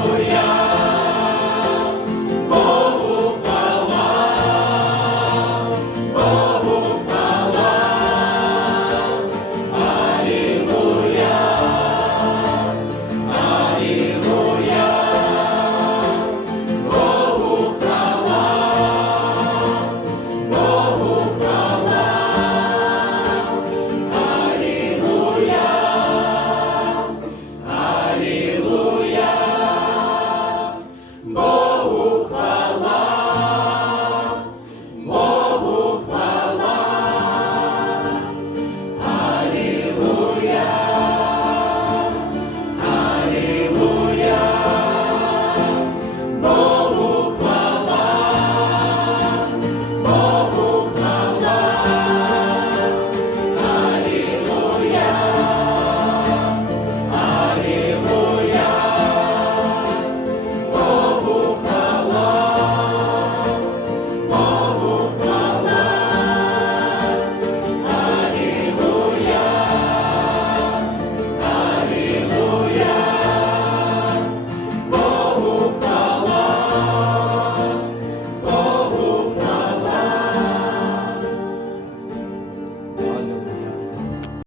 glória.